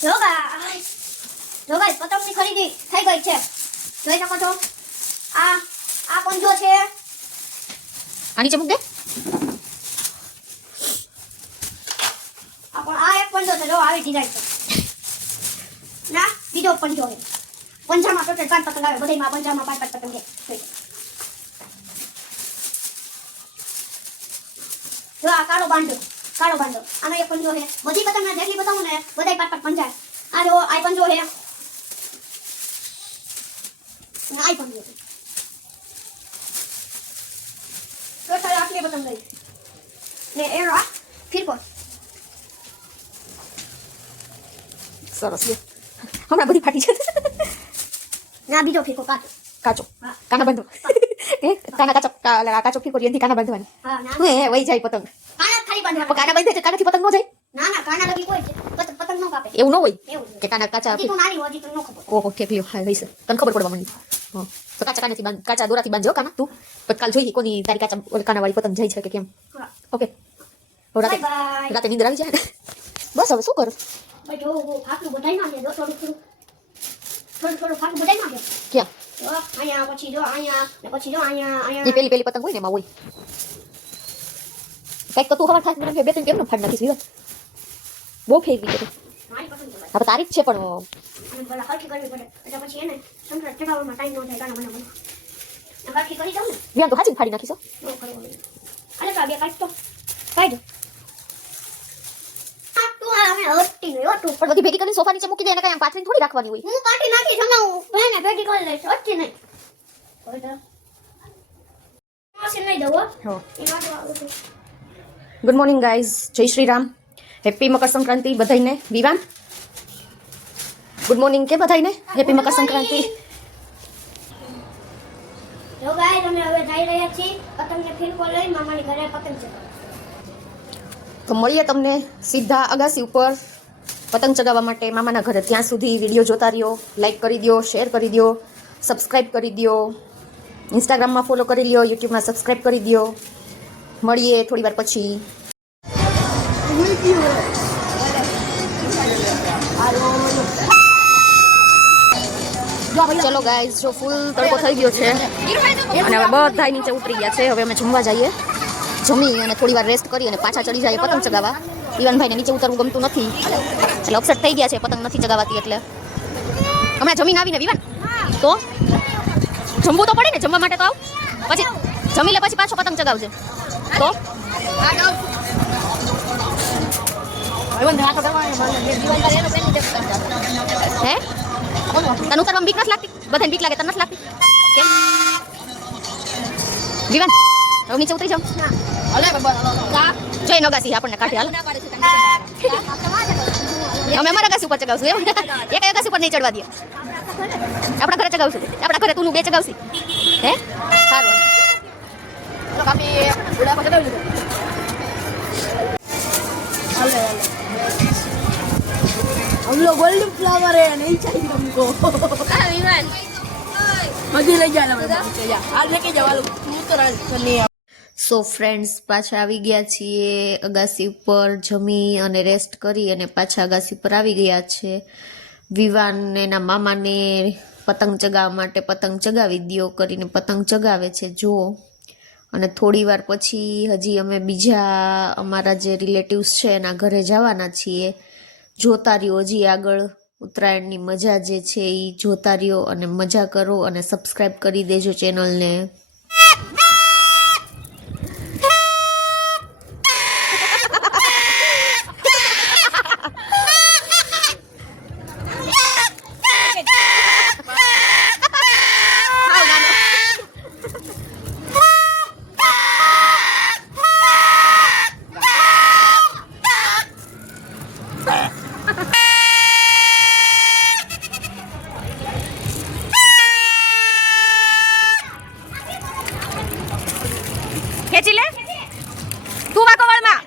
જો ગાઈસ પતંગની ખરીદી થઈ ગઈ છે. જોઈ શકો છો. આ પંજો છે. આ નીચે મૂક દે. આ એક પંજો છે. જો આવી ડિઝાઇન છે. ના બીજો પંજો છે. પંજામાં ટોટલ 5 પતંગ આવે. બધાયમાં પંજામાં 5 પતંગ છે. જો આ કાળો બાંધો. આનો એક પંજો છે. બધી પતંગના જેટલી બતાવું ને બધાય 5 પંજા. આ જો આ પંજો છે. આ પંજો છે. ટોટલ આટલી પતંગ ગઈ. ને એનો આ ફિરકો. સરસ લે. હમણાં બધી ફાટી છે. ના બીજો ફિરકો કાચો કાના બાંધો. કાચો ફિરકો એથી કાના બાંધવાની. હા ના વહી જાય પતંગ. કાના ખાલી બાંધવાનો. કાના બાંધે છે કાનાથી પતંગ ન જાય. ના કાના લગી કોઈ છે. પતંગ નો કાપે. એવું ન હોય એવું કે કાના કાચા. હજી તો નાની હોય, હજી તો નો ખબર. ઓહો ઠેક લ્યો. હા હશે તને ખબર પડવા માંડી. હા તો કાચા દોરાથી બાંધજો કાના તું. પછી કાલ જોઈએ કોની તારી કાના વાળી પતંગ જાય છે કે કેમ. હા ઓકે બાય બાય. રાતે નીંદર આવી જાય ને. બસ હવે શું કરું. ભાઈ જો ફાટલું બધાઈ માં દે. થોડું ફાટલું બધાઈ માં દે. ક્યાં જો અહીંયા પછી જો અહીંયા ને પછી જો અહીંયા એ પેલી પતંગ હોય ને એમાં હોય કઈક તો તું ખબર થાય મને બે ત્રણ કેમ ફાડ નાખીશ વિવાદ બહુ ફેરવી છે મારી પસંદ છે. હવે તારી જ છે પણ અને બલા હરખી કરવી પડે. એટલે પછી એને સંતરા ચડાવવામાં ટાઈમ ન થાય. કાના મને હરખી કરી દઉં ને. વિવાદ તો હાજી ફાડી નાખીશ. નો કરવો. અરે તો બે કાઢ દો. આ તું અમે હટતી નહીં હોતું. પણ બધી ભેગી કરીને સોફા નીચે મૂકી દે એને કઈ આમ પાથરીને થોડી રાખવાની હોય. હું કાઢી નાખી જમાઉં ભાઈને ભેગી કરી લઈશ. હટતી નહીં. કોઈ તો મશીન નહીં દઉં હો. એમાં તો આવું છે. Good morning guys. જય Shri Ram. Happy Makar Sankranti બધાઈને. Vivaan good morning કે બધાઈને. હેપી મકર સંક્રાંતિ. જો ગાઈસ અમે હવે જઈ રહ્યા છીએ પતંગને ફિરકો લઈ મામાની ઘરે પતંગ ચગાવવા. તો મળીએ તમને સીધા અગાસી ઉપર પતંગ ચગાવવા માટે મામાના ઘરે. ત્યાં સુધી વિડીયો જોતા રહ્યો. લાઈક કરી દો, શેર કરી દો, સબસ્ક્રાઈબ કરી દો, ઇન્સ્ટાગ્રામમાં ફોલો કરી લ્યો, યુટ્યુબમાં સબસ્ક્રાઈબ કરી દો. મળીએ થોડી વાર પછી. ચલો ગાઈઝ જો ફૂલ તડકો થઈ ગયો છે અને હવે બધા નીચે ઉતરી ગયા છે. હવે અમે જમવા જઈએ. જમી અને થોડી વાર રેસ્ટ કરી અને પાછા ચડી જાય પતંગ ચગાવવા. ઈવાનભાઈને નીચે ઉતરવું ગમતું નથી એટલે અપસેટ થઈ ગયા છે પતંગ નથી ચગાવાતી એટલે. હમણાં જમીન આવીને વિવાન તો જમવું તો પડે ને. જમવા માટે તો આવ પછી જમી લે પછી પાછો પતંગ ચગાવજે તો. હે તને ઉતરવામાં બીક નથી લાગતી? બધાને બીક લાગે તને નથી લાગતી કેમ વિવાન? હવે નીચે ઉતરી જાવ. જોઈ નગાસી આપણને કાઢે. હાલ અમે અમારા અગાસી ઉપર ચગાવશું. એમ એક અગાસી ઉપર નહીં ચડવા દે. આપણા ઘરે ચગાવશું. આપણા ઘરે તું બે ચગાવશી. હે સારું. हम लोग गोल्डन फ्लावर है नहीं चाहिए हमको વિવાન मजे ले जाना आज लेके जाओ नहीं. સો ફ્રેન્ડ્સ પાછા આવી ગયા છીએ અગાસી ઉપર. જમી અને રેસ્ટ કરી અને પાછા અગાસી ઉપર આવી ગયા છે. વિવાન એના મામાને પતંગ ચગાવવા માટે પતંગ ચગાવી દ્યો કરીને પતંગ ચગાવે છે જુઓ. અને થોડી વાર પછી હજી અમે બીજા અમારા જે રિલેટિવ્સ છે એના ઘરે જવાના છીએ. જોતા રહ્યો હજી આગળ ઉત્તરાયણની મજા જે છે એ જોતા રહ્યો અને મજા કરો અને સબસ્ક્રાઈબ કરી દેજો ચેનલને. ખેંચી લે તું વાકો વાળમાં.